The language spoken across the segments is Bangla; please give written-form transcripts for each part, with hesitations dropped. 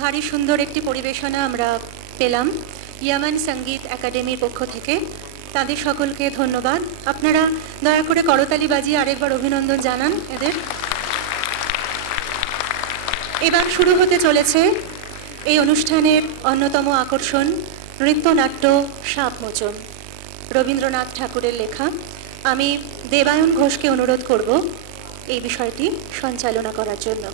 ভারী সুন্দর একটি পরিবেশনা আমরা পেলাম ইয়ামান সঙ্গীত একাডেমির পক্ষ থেকে। তাদের সকলকে ধন্যবাদ। আপনারা দয়া করে করতালি বাজিয়ে আরেকবার অভিনন্দন জানান এদের। এবার শুরু হতে চলেছে এই অনুষ্ঠানের অন্যতম আকর্ষণ, নৃত্যনাট্য সাপমোচন, রবীন্দ্রনাথ ঠাকুরের লেখা। আমি দেবায়ন ঘোষকে অনুরোধ করব এই বিষয়টি সঞ্চালনা করার জন্য।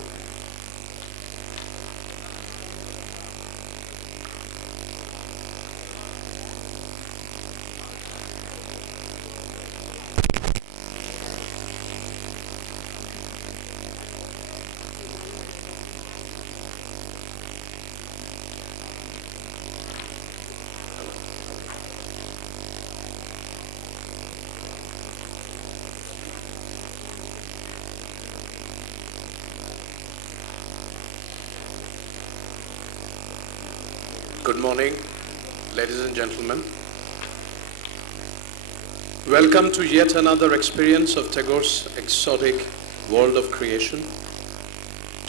Good morning, ladies and gentlemen. Welcome to yet another experience of Tagore's exotic world of creation.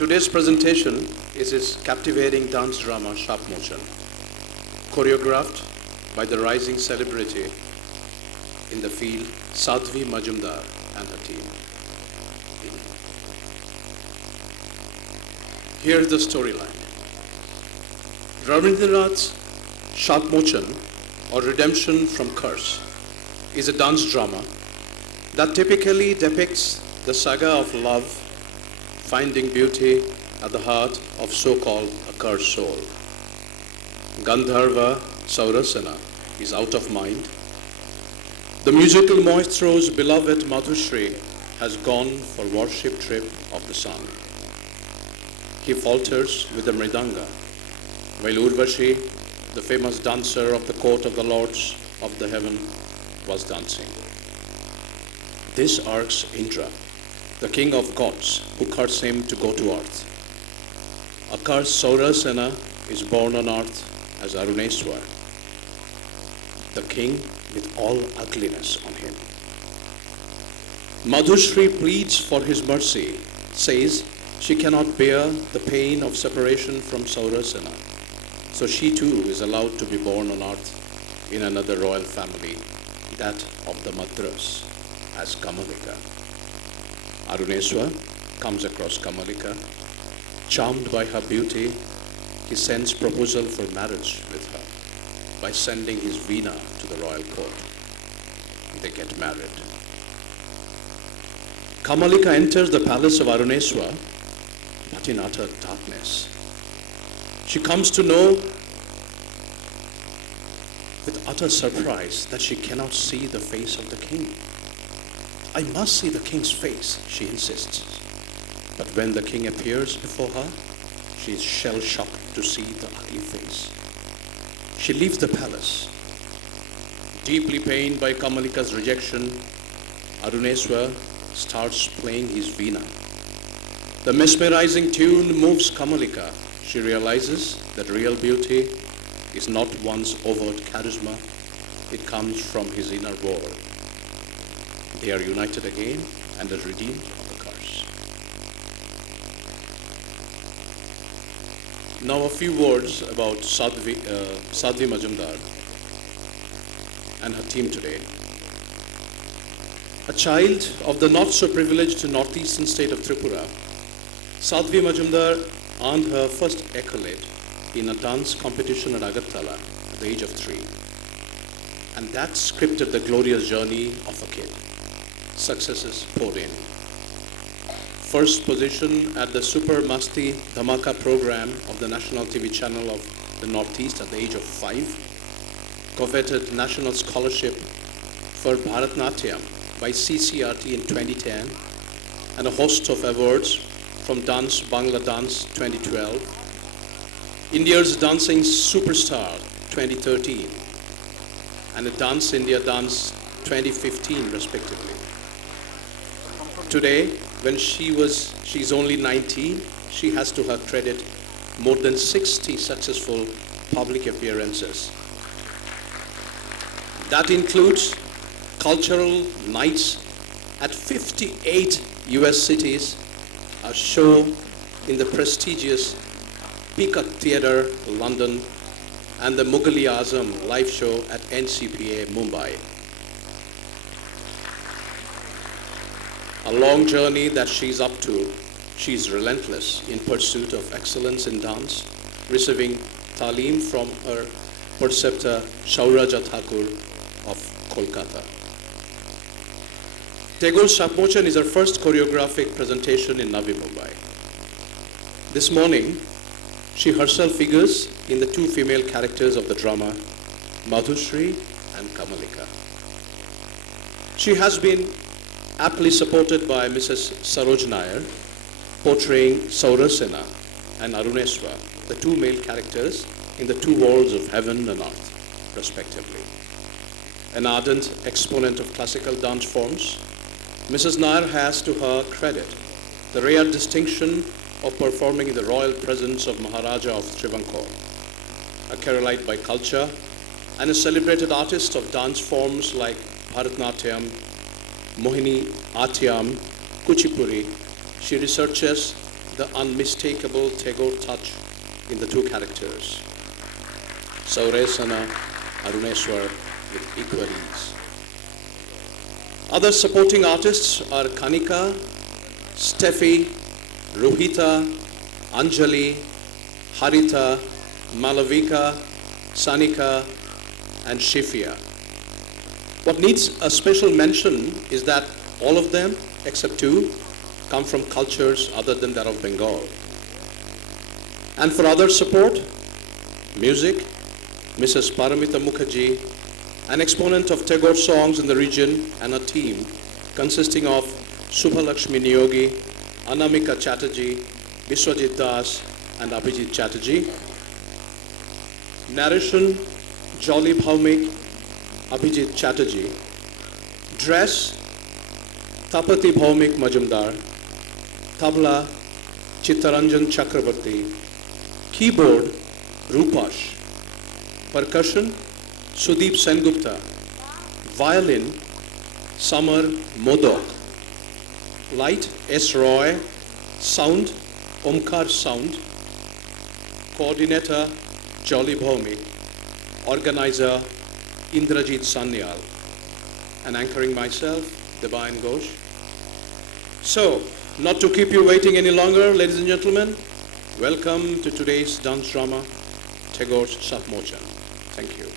Today's presentation is his captivating dance drama Shapmochan, choreographed by the rising celebrity in the field Sadhvi Majumdar and her team. Here's the storyline. Rabindranath's Shapmochan, or Redemption from Curse, is a dance drama that typically depicts the saga of love finding beauty at the heart of so-called accursed soul. Gandharva Saurasena is out of mind. The musical maestro's beloved Madhushri has gone for worship trip of the sun. He falters with the mridanga, while Urvashi, the famous dancer of the court of the lords of the heaven, was dancing. This irks Indra, the king of gods, who curse him to go to earth. Accursed Saurasena is born on earth as Aruneswar, the king with all ugliness on him. Madhushri pleads for his mercy, says she cannot bear the pain of separation from Saurasena. So she too is allowed to be born on earth in another royal family, that of the Madras, as Kamalika. Aruneswar comes across Kamalika. Charmed by her beauty, he sends proposal for marriage with her by sending his Veena to the royal court. They get married. Kamalika enters the palace of Aruneswar, but in utter darkness. She comes to know with utter surprise that she cannot see the face of the king. I must see the king's face, she insists. But when the king appears before her, she is shell-shocked to see the ugly face. She leaves the palace. Deeply pained by Kamalika's rejection, Aruneswar starts playing his Veena. The mesmerizing tune moves Kamalika. She realizes that real beauty is not one's overt charisma, it comes from his inner world. They are united again and are redeemed of the curse. Now a few words about Sadhvi Majumdar and her team today. A child of the not-so-privileged northeastern state of Tripura, Sadhvi Majumdar earned her first accolade in a dance competition at Agartala at the age of 3. And that scripted the glorious journey of a kid. Successes poured in. First position at the Super Masti Dhamaka program of the national TV channel of the Northeast at the age of 5. Coveted national scholarship for Bharatnatyam by CCRT in 2010. And a host of awards from Dance Bangla Dance 2012, India's Dancing Superstar 2013, and a Dance India Dance 2015 respectively. Today, when she's only 19, she has to her credit more than 60 successful public appearances. That includes cultural nights at 58 US cities, a show in the prestigious Peacock Theatre, London, and the Mughal-e-Azam live show at NCPA, Mumbai. A long journey that she's up to. She's relentless in pursuit of excellence in dance, receiving talim from her preceptor Shauraja Thakur of Kolkata. Tagore Sapmochan is her first choreographic presentation in Navi Mumbai. This morning, she herself figures in the two female characters of the drama, Madhushri and Kamalika. She has been aptly supported by Mrs. Saroj Nair, portraying Saurasena and Aruneswar, the two male characters in the two worlds of heaven and earth, respectively. An ardent exponent of classical dance forms, Mrs. Nair has to her credit the rare distinction of performing in the royal presence of Maharaja of Travancore, a Keralite by culture and a celebrated artist of dance forms like Bharatnatyam, Mohini Atyam, Kuchipuri. She researches the unmistakable Tagore touch in the two characters, Sauresana, Aruneswar, with equal ease. Other supporting artists are Kanika, Steffi, Rohita, Anjali, Harita, Malavika, Sanika, and Shifia. What needs a special mention is that all of them, except two, come from cultures other than that of Bengal. And for other support, music, Mrs. Paramita Mukherjee, an exponent of Tagore songs in the region, and a team consisting of Subhalakshmi Niyogi, Anamika Chatterjee, Biswajit Das, and Abhijit Chatterjee. Narration, Jolly Bhaumik, Abhijit Chatterjee. Dress, Tapati Bhaumik Majumdar. Tabla, Chittaranjan Chakrabarti. Keyboard, Rupash. Percussion, Sudeep Sengupta. Violin, Samar Modok. Light, S. Roy. Sound, Omkar Sound. Coordinator, Jolly Bhaumik. Organizer, Indrajit Sanyal. And anchoring myself, Debayan Ghosh. So, not to keep you waiting any longer, ladies and gentlemen, welcome to today's dance drama, Tagore's Sapmochan. Thank you.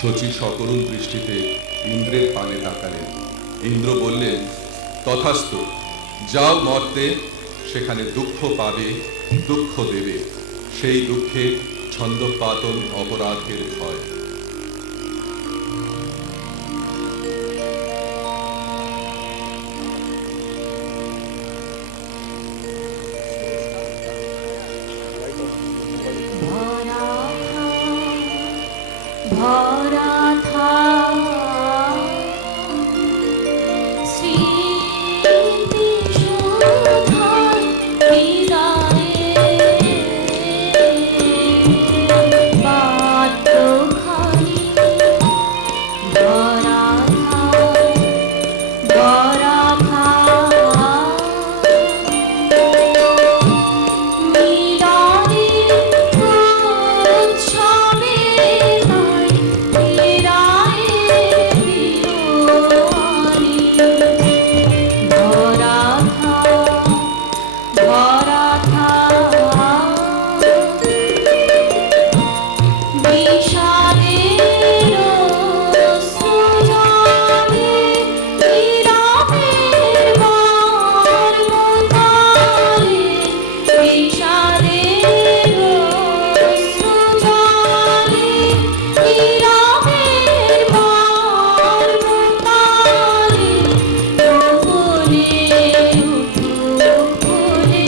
Sachi সকরুণ দৃষ্টিতে ইন্দ্রের পানে তাকালেন। ইন্দ্র বললেন, তথাস্তু, যাও মর্তে, সেখানে দুঃখ পাবে, দুঃখ দেবে, সেই দুঃখে ছন্দপাতন অপরাধের ভয়। ভরা থাক স্মৃতি সুধায় হৃদয়ে পাত্রখানি ভরা থাক ভরা থাক মিলনে উৎসবে গাই ফেরায়ে বিলোয়ারি ভরা থাক ভরা থাক বিষাদের অশ্রুজলে নীরবের বারমতালে বিষাদের অশ্রুজলে নীরবের বারমতালে ভুলে ভুলে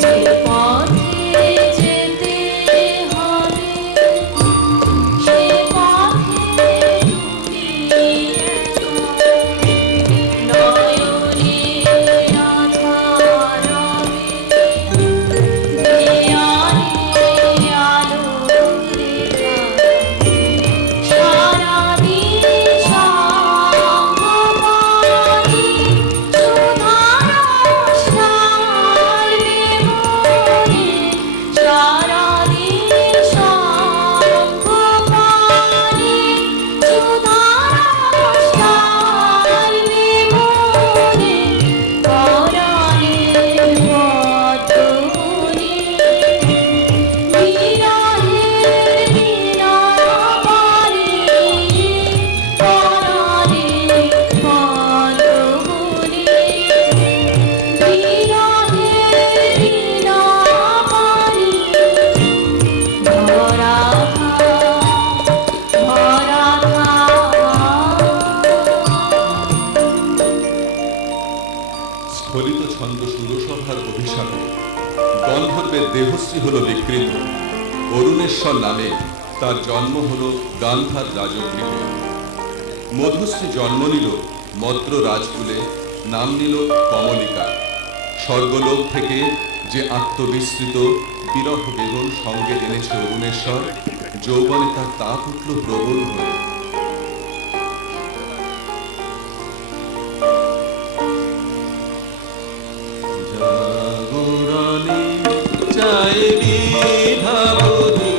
যে পথে যেতে হবে সে পথে তুমি নয়নের আধারে দেয়ালে আলোর রেখা সারাদিন সঙ্গপানি সুধারস ঢালবে মনে সারাদিন সঙ্গপানি সুধারস ঢালবে মনে পরাণের পদ্মমণি বিরহের বীণাপাণি পরাণের পদ্মমণি বিরহের বীণাপাণি ভরা থাক ভরা থাক স্খলিত ছন্দ সুরসভার অভিশাপে গন্ধর্বের দেহশ্রী হল বিকৃত। অরুণেশ্বর নামে তার জন্ম হল গান্ধার রাজগৃহে। মধুশ্রী জন্ম নিল মদ্র রাজকুলে, নাম নিল কমলিকা। স্বর্গলোক থেকে যে আত্মবিস্মৃত বিরহ বেদন সঙ্গে এনেছে অরুণেশ্বর, যৌবনে তার তাপ উঠল প্রবল হয়ে। জাগরণে চাইবি ভাবনি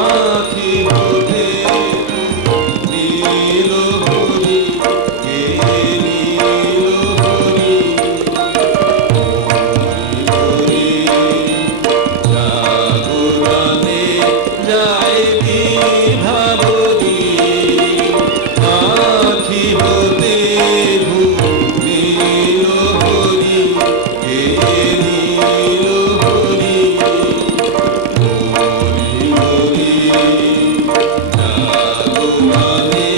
আখি বোধে নীল হরি কে নীল হরি হরি জাগরণে যাইবি ভাবনি আখি বোধে নীল হরি কে নীল হরি হরি হরি জাগরণে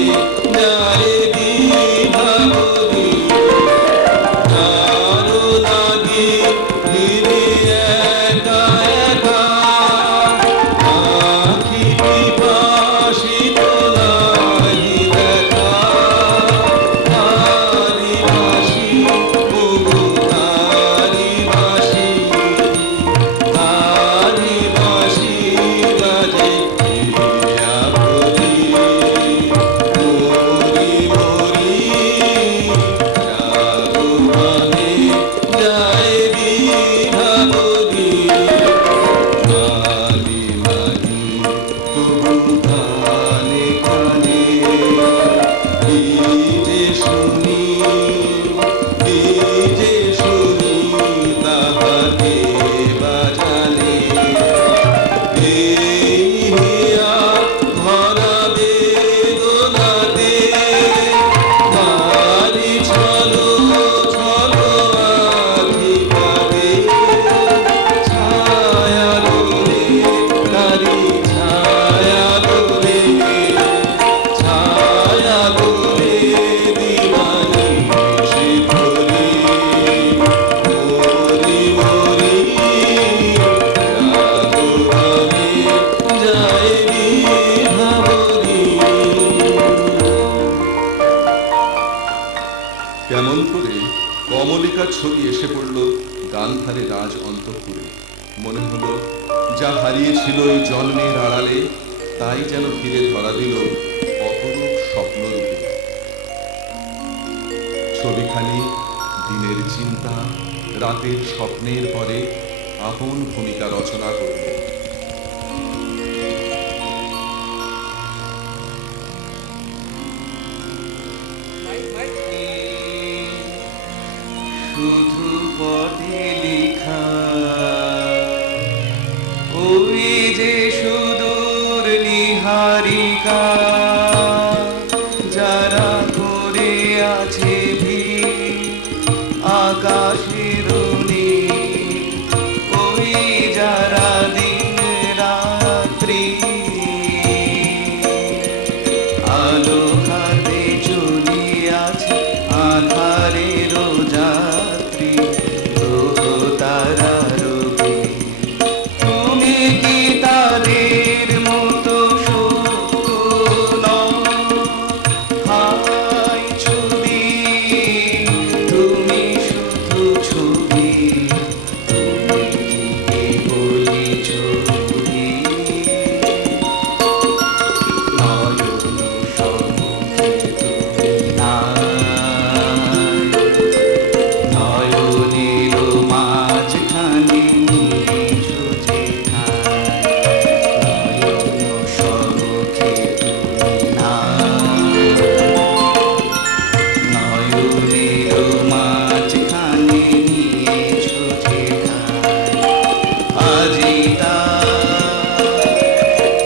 কেমন করে কমলিকার ছবি এসে পড়ল গান্ধারে রাজ অন্তঃপুরে। মনে হলো যা হারিয়েছিল এই জন্মের আড়ালে তাই যেন ফিরে ধরা দিল অপরূপ স্বপ্নরূপে। ছবিখানি দিনের চিন্তা, রাতের স্বপ্নের পরে আপন ভূমিকা রচনা করল। শুধু পথে লেখা ওই যে সুদূর নিহারিকা, যারা করে আছে ভিড় আকাশের নীল, ওই যারা দিন রাত্রি আলো খাতে চলিয়াছে আধারের যাত্রী গ্রহ তারা রবি। তুমি কি তাদের মতো সত্য নও? হায় ছবি, তুমি শুধু ছবি, তুমি কি কেবলই ছবি? নয়ন সম্মুখে তুমি নাই, নয়নের মাঝখানে নিছো যেথায়, নয়ন সম্মুখে তুমি নাই, নয়নের মাঝখানে নিছো যেথায়। আজি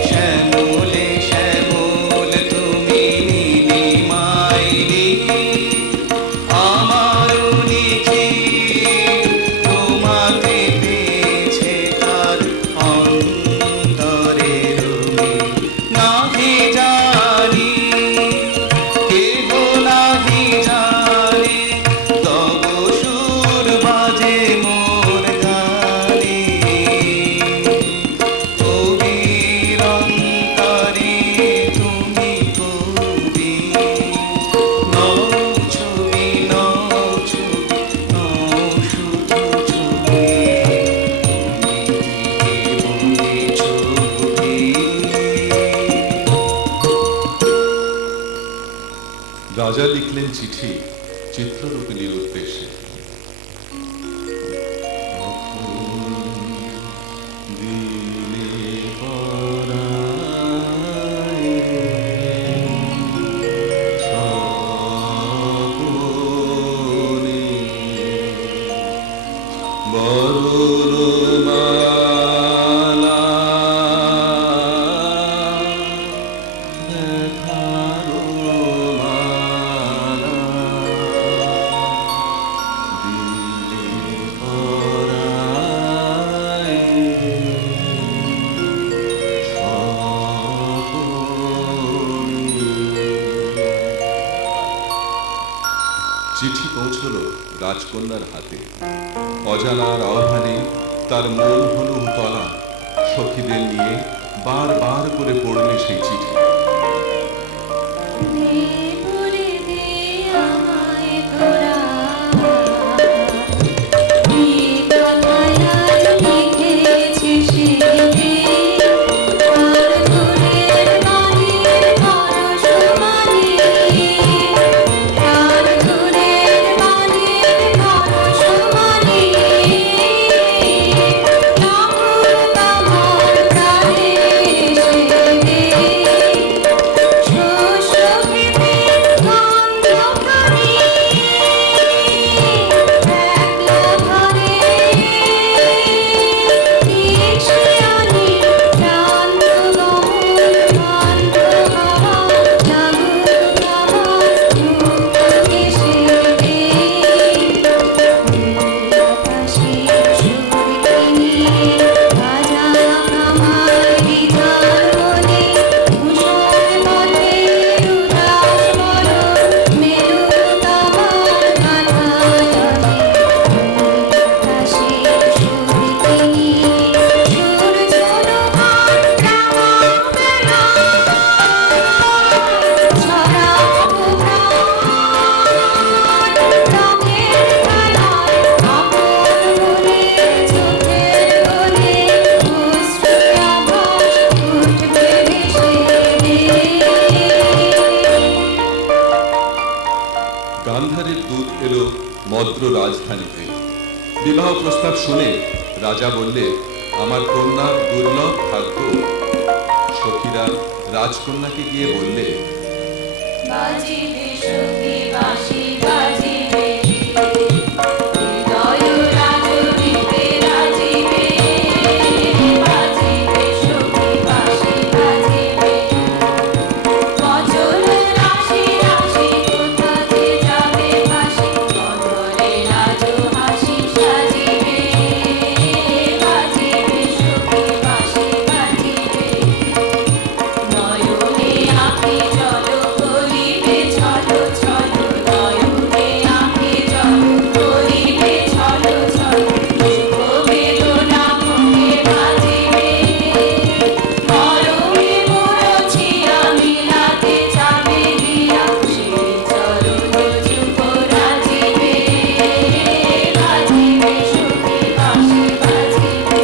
শ্যামলে শ্যামল তুমি নীলিমায় নীল, আমার নিখিল তোমাকে পেয়েছে তার অন্তরের মিল। নাহি জানি কেহ নাহি জানে, তব সুর বাজে মোর গানে। কবির অন্তরে তুমি কবি, নও ছবি, নও ছবি, নও শুধু ছবি, তুমি কি কেবলই ছবি? রাজা লিখলেন চিঠি চিত্ররূপিণীর উদ্দেশ্যে। দিলে পরায় স্বপনে বরণমালা ব্যথারো মালা, দিলে পরায় চিঠি পৌঁছল রাজকন্যার হাতে। অজানার আহ্বানে তার মন হলো উতলা। সখীদের নিয়ে বারবার করে পড়লে সেই চিঠি। দে বলে দে আমায় তোরা, কি কথায় আজ লিখেছে সে যে, আর দূরের বাণীর পরশমণি, আর দূরের বাণীর পরশমণি, কামড় কামড় প্রাণে এসে দে। গান্ধারের দূত এলো মদ্র রাজধানীতে। বিবাহ প্রস্তাব শুনে রাজা বললে, আমার কন্যার দুর্লভ ভাগ্য। সখীরা রাজকন্যাকে গিয়ে বললে, বাজিবে সখী বাঁশি বাজিবে, হৃদয় রাজনীতে রাজিবে। বাজিবে সখী বাঁশি বাজিবে, বচন রাশি রাশি কোথা যে যাবে ভাসি। অধরে রাজ হাসি সাজিবে, বাজিবে সখী বাঁশি বাজিবে। নয়নে আঁখি জল করিবে ছলো ছলো, নয়নে আঁখি জল করিবে ছলো ছলো। শুভ বেদনা মনে বাজিবে, মরমে মরছিয়া মিলাতে যাবে দিয়া। সেই চরণ যুগ রাজিবে, বাজিবে সখী বাঁশি বাজিবে।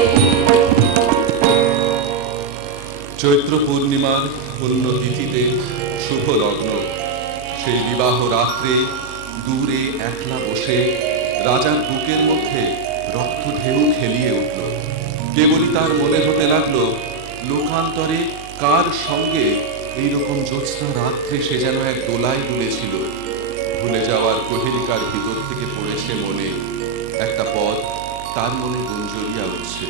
চৈত্র পূর্ণিমার পুণ্যতিথিতে শুভ লগ্ন। সেই বিবাহ রাত্রে দূরে একলা বসে রাজার বুকের মধ্যে রক্ত ঢেউ খেলিয়ে উঠল। কেবলই তার মনে হতে লাগলো, লোকান্তরে কার সঙ্গে এইরকম জ্যোৎস্না রাত্রে সে যেন এক দোলায় দুলেছিল। ভুলে যাওয়ার কোহেলিকার ভিতর থেকে পড়েছে মনে একটা পদ, তার মনে গুঞ্জরিয়া উঠছে।